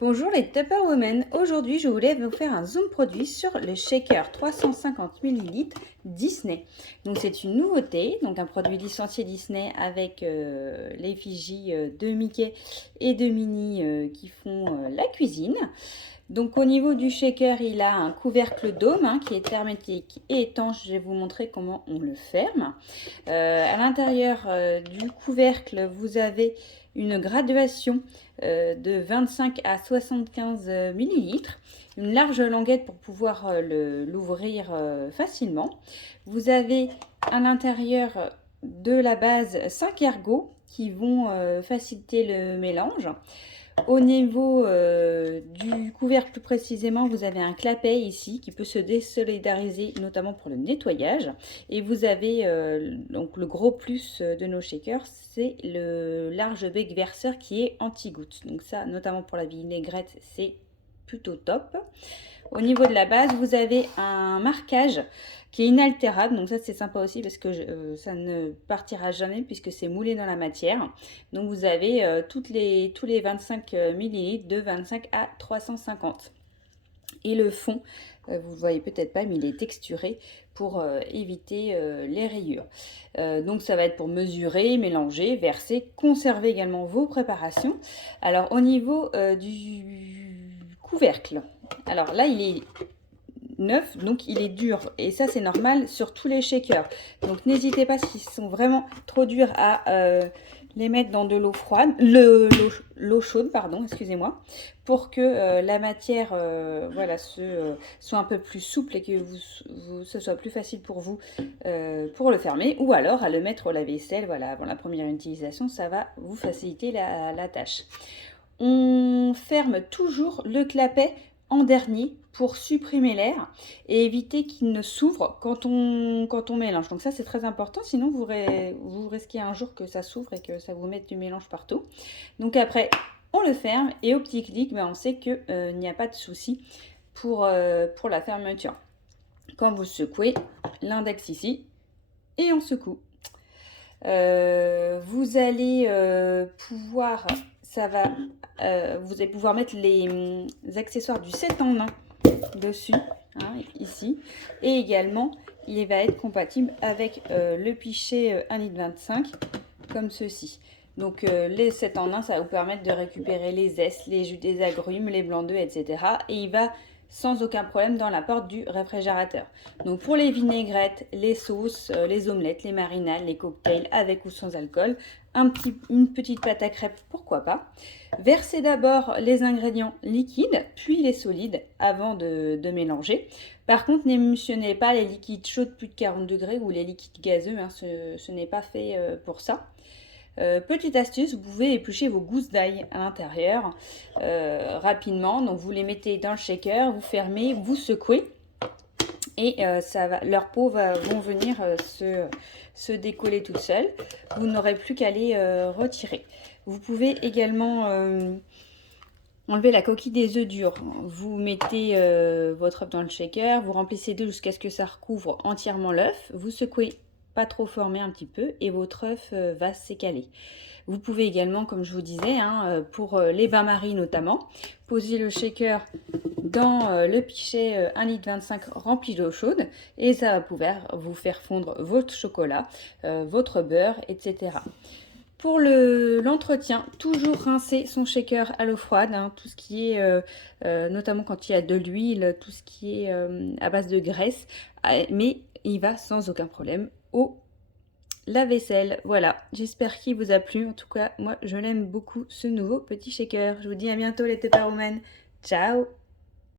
Bonjour les Tupper Women, aujourd'hui je voulais vous faire un zoom produit sur le shaker 350 ml Disney. Donc c'est une nouveauté, donc un produit licencié Disney avec l'effigie de Mickey et de Minnie qui font la cuisine. Donc au niveau du shaker, il a un couvercle dôme qui est hermétique et étanche. Je vais vous montrer comment on le ferme. À l'intérieur du couvercle, vous avez une graduation de 25 à 75 millilitres, une large languette pour pouvoir l'ouvrir facilement. Vous avez à l'intérieur de la base 5 ergots qui vont faciliter le mélange. Au niveau du couvercle plus précisément, vous avez un clapet ici qui peut se désolidariser notamment pour le nettoyage. Et vous avez donc le gros plus de nos shakers, c'est le large bec verseur qui est anti-goutte. Donc ça, notamment pour la vinaigrette, c'est plutôt top. Au niveau de la base, vous avez un marquage qui est inaltérable. Donc ça, c'est sympa aussi parce que ça ne partira jamais puisque c'est moulé dans la matière. Donc vous avez tous les 25 ml de 25 à 350. Et le fond, vous ne le voyez peut-être pas, mais il est texturé pour éviter les rayures. Donc ça va être pour mesurer, mélanger, verser, conserver également vos préparations. Alors au niveau du couvercle, alors là il est neuf, donc il est dur. Et ça, c'est normal sur tous les shakers. Donc n'hésitez pas, s'ils sont vraiment trop durs, à les mettre dans de l'eau froide, l'eau chaude, pardon, excusez-moi, pour que la matière voilà, soit un peu plus souple et que ce soit plus facile pour vous pour le fermer. Ou alors à le mettre au lave-vaisselle, voilà, avant la première utilisation, ça va vous faciliter la tâche. On ferme toujours le clapet en dernier pour supprimer l'air et éviter qu'il ne s'ouvre quand on mélange. Donc ça, c'est très important, sinon vous risquez un jour que ça s'ouvre et que ça vous mette du mélange partout. Donc après, on le ferme et au petit clic, on sait qu'il n'y a pas de souci pour la fermeture. Quand vous secouez l'index ici, et on secoue. Vous allez pouvoir, vous allez pouvoir mettre les accessoires du 7 en 1 dessus, ici. Et également, il va être compatible avec le pichet 1,25 litre comme ceci. Donc les 7 en 1, ça va vous permettre de récupérer les zestes, les jus des agrumes, les blancs d'œufs, etc. Et il va sans aucun problème dans la porte du réfrigérateur. Donc pour les vinaigrettes, les sauces, les omelettes, les marinades, les cocktails avec ou sans alcool, une petite pâte à crêpes, pourquoi pas. Versez d'abord les ingrédients liquides, puis les solides avant de mélanger. Par contre, n'émulsionnez pas les liquides chauds de plus de 40 degrés ou les liquides gazeux, ce n'est pas fait pour ça. Petite astuce, vous pouvez éplucher vos gousses d'ail à l'intérieur rapidement. Donc vous les mettez dans le shaker, vous fermez, vous secouez et leurs peaux vont venir se décoller toutes seules. Vous n'aurez plus qu'à les retirer. Vous pouvez également enlever la coquille des œufs durs. Vous mettez votre œuf dans le shaker, vous remplissez d'eau jusqu'à ce que ça recouvre entièrement l'œuf. Vous secouez pas trop former un petit peu et votre œuf va s'écaler. Vous pouvez également, comme je vous disais, pour les bains-maries notamment, poser le shaker dans le pichet 1,25 litre rempli d'eau chaude et ça va pouvoir vous faire fondre votre chocolat, votre beurre, etc. Pour l'entretien, toujours rincer son shaker à l'eau froide, tout ce qui est, notamment quand il y a de l'huile, tout ce qui est à base de graisse, mais il va sans aucun problème au lave-vaisselle. Voilà, j'espère qu'il vous a plu. En tout cas, moi, je l'aime beaucoup, ce nouveau petit shaker. Je vous dis à bientôt les Tupper Women. Ciao!